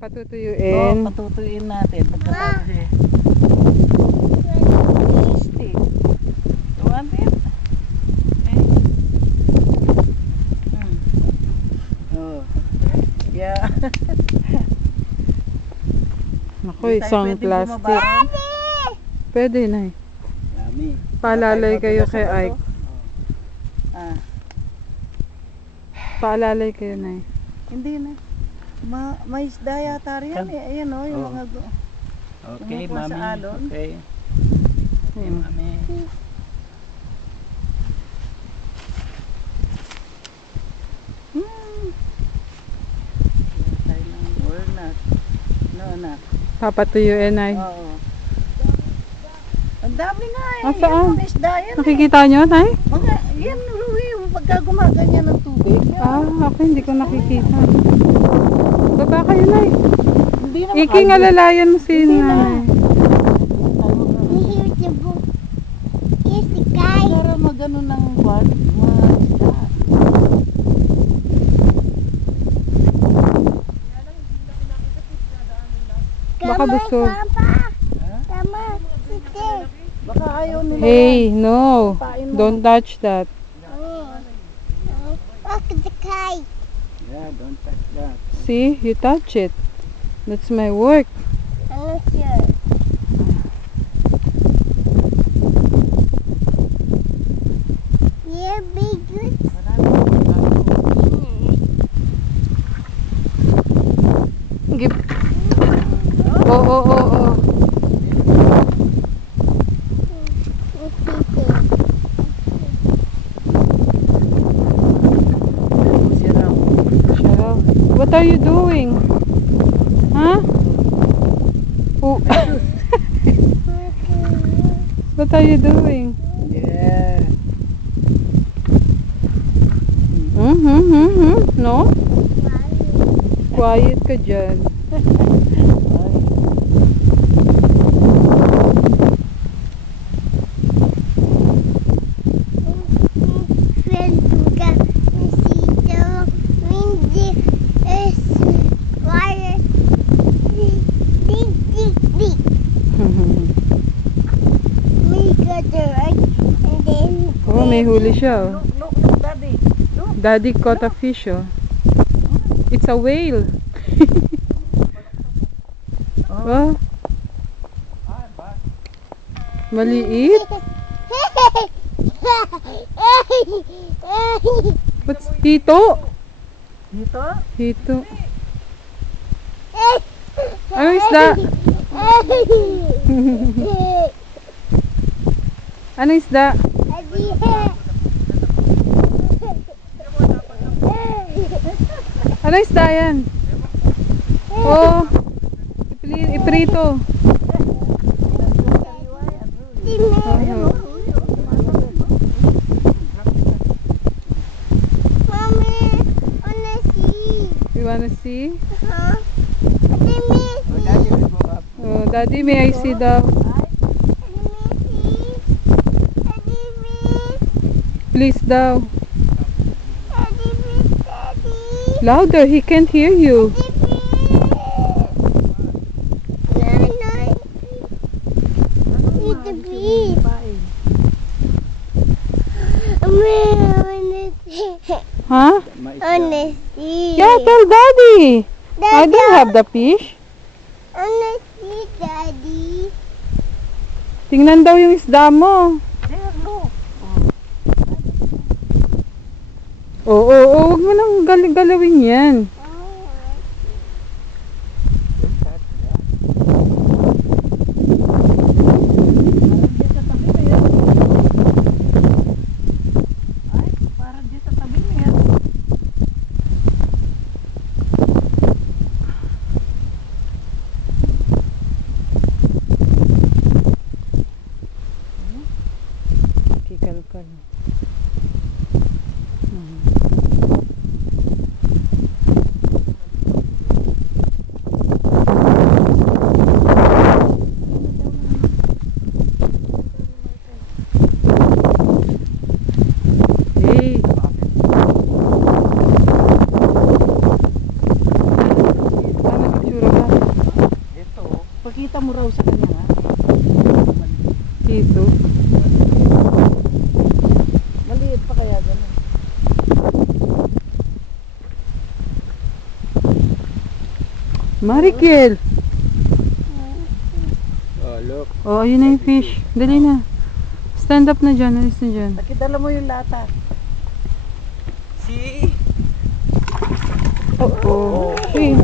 Patutuyuin. Oo, patutuyuin natin. Pagkatapos eh. Stick. You want it? Eh? Oh. Yeah. Naku, isang plastic. Pwede na eh. Yummy. Paalalay kayo kay Ike. Ah. Paalalay kayo na eh. Hindi na. May isda yata rin eh. Ayan o, yung mga Okay, Tumukuha sa mami. alon. Okay. Okay, Hmm. mami. tayo ng walnut. No, anak. Papatuyuin ay. Oo. Ang dami nga eh. Ah, saan? Yung mga isda yan Nakikita nyo, Nay? Mga, yan, Louie, pagka gumaganyan ng tubig. Ah, ako hindi ko nakikita. Baba kayo, Nay. Hindi na Iking alalayan mo si Hindi na. Nay. Para magano ng kwan, mga isda. Baka busog. Baka ayaw nila. Hey, no. Don't touch that. Yeah, don't touch that. See, you touch it. That's my work. Give. Oh. Cheryl, what are you doing? Huh? Oh. What are you doing? Yeah. No? Quiet ka dyan. Oh, may huli siya. Look, daddy. Look. Daddy caught a fish, oh. It's a whale. Oh. Maliit? What's hito? Dito? Hito. Ano isda? Ano isda? Ano isda yan? Oh, iprito. You wanna see? Oh, Daddy, may I see daw? Please daw. Louder, he can't hear you. Huh? Honestly. Yeah, tell Daddy. I don't have the fish. Honestly, Daddy. Tingnan daw yung isda mo. There, look. Oo, huwag mo nang galawin yan. Parang di sa tabi mo yan. Kikalkal. Pakita mo raw sa kanya, ha? Dito. Maliit pa kaya ganun. Marikel! Oh, look. Oh, ayun na yung fish. Dali na. Stand up na dyan. Alis na dyan. Nakidala mo yung lata. See? Oh, oh. Uy,